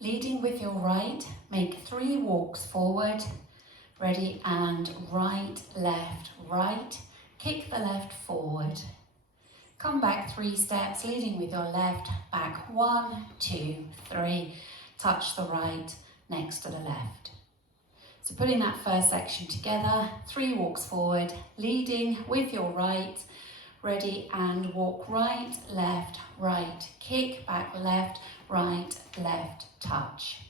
Leading with your right, make 3 walks forward. Ready, and right, left, right. Kick the left forward. Come back 3 steps, leading with your left, back 1, 2, 3. Touch the right next to the left. So putting that first section together, 3 walks forward, leading with your right. Ready, and walk right, left, right. Kick back left, right, left, touch.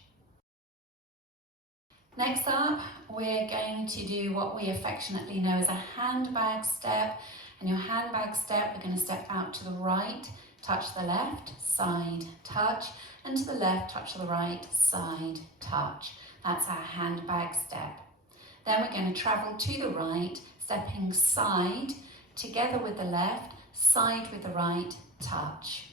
Next up, we're going to do what we affectionately know as a handbag step. And your handbag step, we're going to step out to the right, touch the left, side, touch, and to the left, touch the right, side, touch. That's our handbag step. Then we're going to travel to the right, stepping side, together with the left, side with the right, touch.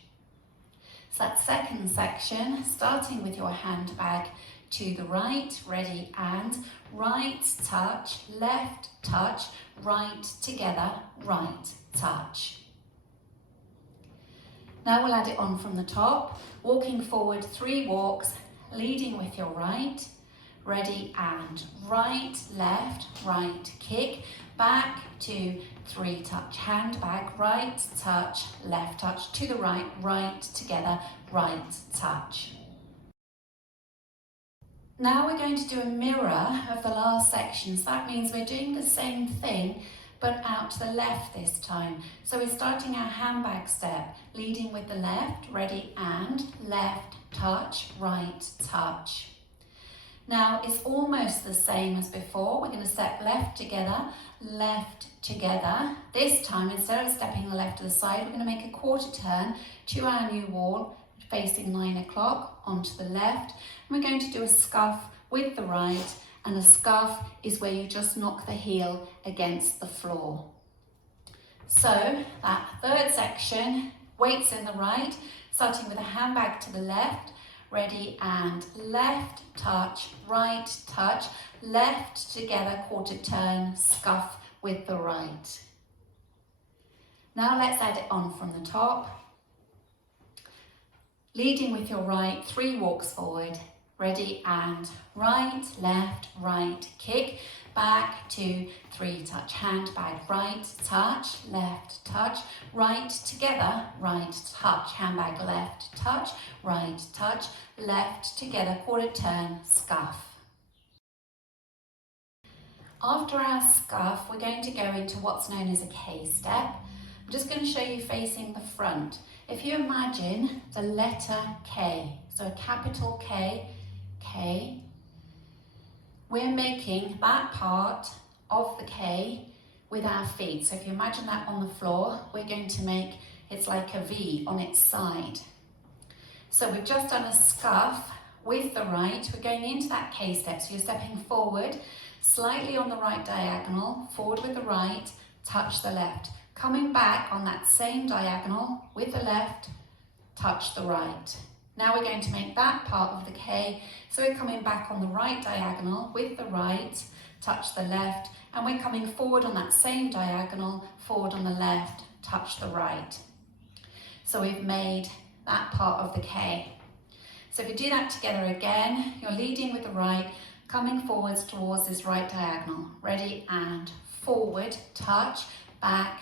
So that second section, starting with your handbag to the right, ready, and right, touch, left, touch, right, together, right, touch. Now we'll add it on from the top, walking forward 3 walks, leading with your right, ready, and right, left, right, kick, back, 2, 3, touch, handbag, right, touch, left, touch, to the right, right, together, right, touch. Now we're going to do a mirror of the last section, so that means we're doing the same thing, but out to the left this time. So we're starting our handbag step, leading with the left, ready, and left, touch, right, touch. Now it's almost the same as before. We're going to step left together. This time, instead of stepping the left to the side, we're going to make a quarter turn to our new wall, facing 9 o'clock, onto the left. And we're going to do a scuff with the right, and a scuff is where you just knock the heel against the floor. So that third section, weights in the right, starting with a handbag to the left, ready, and left, touch, right, touch, left, together, quarter turn, scuff with the right. Now let's add it on from the top. Leading with your right, 3 walks forward, ready, and right, left, right, kick, back, 2, 3, touch, handbag, right, touch, left, touch, right, together, right, touch, handbag, left, touch, right, touch, left, together, quarter turn, scuff. After our scuff, we're going to go into what's known as a K step. I'm just going to show you facing the front. If you imagine the letter K, so a capital K, K, we're making that part of the K with our feet. So if you imagine that on the floor, we're going to make, it's like a V on its side. So we've just done a scuff with the right. We're going into that K step. So you're stepping forward, slightly on the right diagonal, forward with the right, touch the left. Coming back on that same diagonal with the left, touch the right. Now we're going to make that part of the K. So we're coming back on the right diagonal with the right, touch the left, and we're coming forward on that same diagonal, forward on the left, touch the right. So we've made that part of the K. So if you do that together again, you're leading with the right, coming forwards towards this right diagonal. Ready, and forward, touch, back,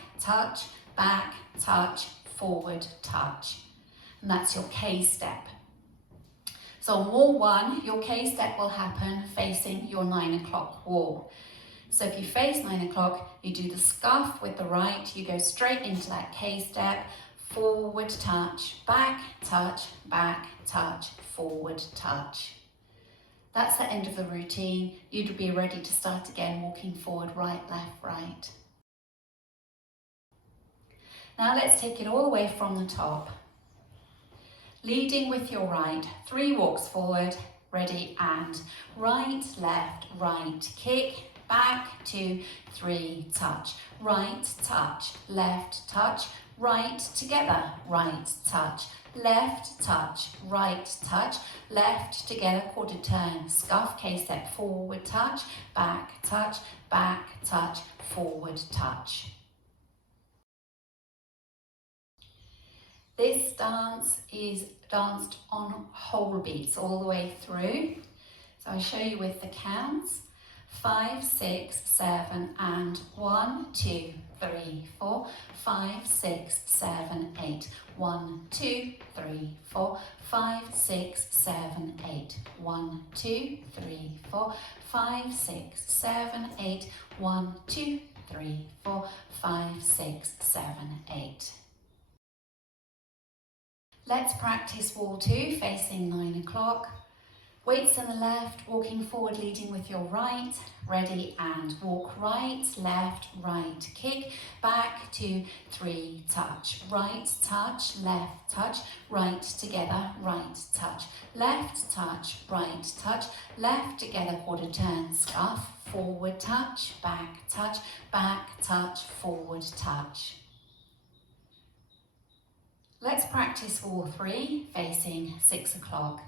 touch, forward, touch. And that's your K step. So on wall 1, your K step will happen facing your 9 o'clock wall. So if you face 9 o'clock, you do the scuff with the right, you go straight into that K step, forward touch, back touch, forward touch. That's the end of the routine. You'd be ready to start again, walking forward, right, left, right. Now let's take it all the way from the top. Leading with your right, 3 walks forward, ready, and right, left, right, kick, back, 2, 3, touch, right, touch, left, touch, right, together, right, touch, left, touch, right, touch, left, together, quarter turn, scuff, K step, forward, touch, back, forward, touch. This dance is danced on whole beats all the way through. So I'll show you with the counts. 5, 6, 7, and 1, 2, 3, 4, 5, 6, 7, 8. 1, 2, 3, 4, 5, 6, 7, 8. 1, 2, 3, 4, 5, 6, 7, 8. 1, 2, 3, 4, 5, 6, 7, 8. Let's practice wall 2, facing 9 o'clock. Weights on the left, walking forward, leading with your right. Ready, and walk right, left, right, kick, back to 3, touch. Right, touch, left, touch, right, together, right, touch. Left, touch, right, touch, left, together, quarter turn, scuff, forward, touch, back, touch, forward, touch. Let's practice wall 3, facing 6 o'clock.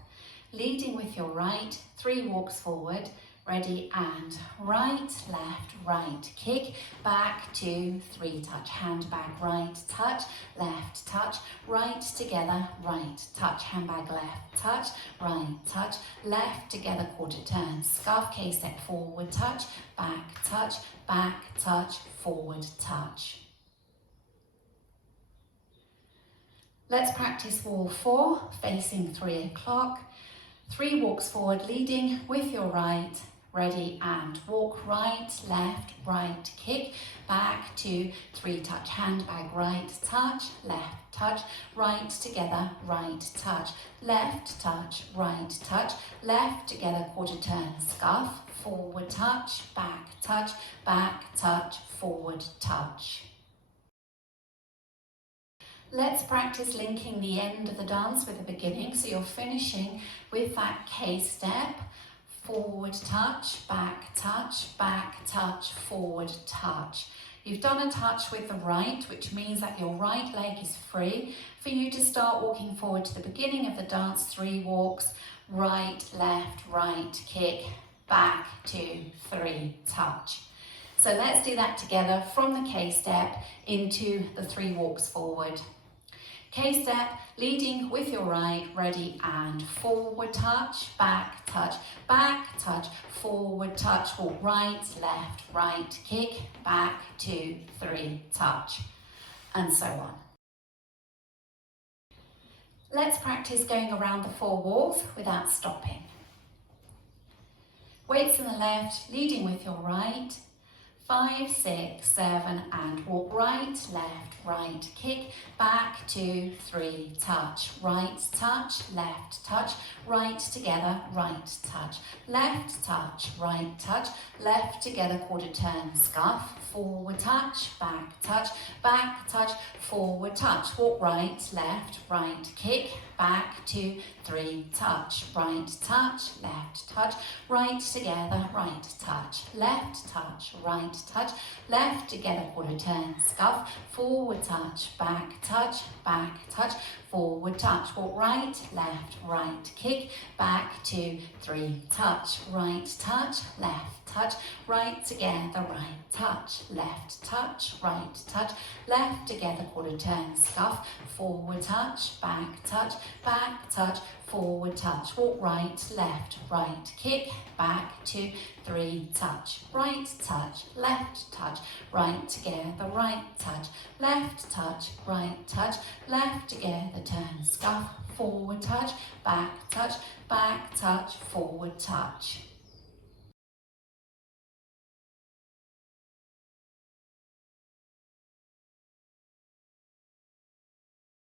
Leading with your right, 3 walks forward, ready, and right, left, right, kick, back, 2, 3, touch, hand back, right, touch, left, touch, right, together, right, touch, hand back, left, touch, left, together, quarter turn, scarf, K-step, forward, touch, touch, forward, touch. Let's practice wall 4, facing 3 o'clock. 3 walks forward, leading with your right, ready, and walk right, left, right, kick, back, 2, 3, touch, hand bag, right, touch, left, touch, right, together, right, touch, left, left, together, quarter turn, scuff, forward, touch, back, touch, forward, touch. Let's practice linking the end of the dance with the beginning. So you're finishing with that K-step, forward touch, back touch, forward touch. You've done a touch with the right, which means that your right leg is free for you to start walking forward to the beginning of the dance. 3 walks, right, left, right, kick, back, 2, 3, touch. So let's do that together from the K-step into the 3 walks forward. K-step, leading with your right, ready, and forward touch, back touch, forward touch, walk right, left, right, kick, back, 2, 3, touch, and so on. Let's practice going around the 4 walls without stopping. Weights on the left, leading with your right. 5, 6, 7, and walk right, left, right, kick, back, 2, 3, touch, left, touch, right, together, right, touch, left, together, quarter turn, scuff, forward touch, back touch, forward touch, walk right, left, right, kick, back, 2, 3, touch, left, touch, right, together, right, touch, right, touch, left, together, quarter turn, scuff, forward touch, back touch, forward touch, walk right, left, right, kick, back, 2, 3, touch, left, touch, right, together, right, touch, right, touch, left, together, quarter turn, scuff, forward touch, back touch, forward touch, walk right, left, right, kick, back, 2, 3, touch, left, touch, right, together, right, touch, right, left, together, turn, scuff, forward touch, back touch, forward touch.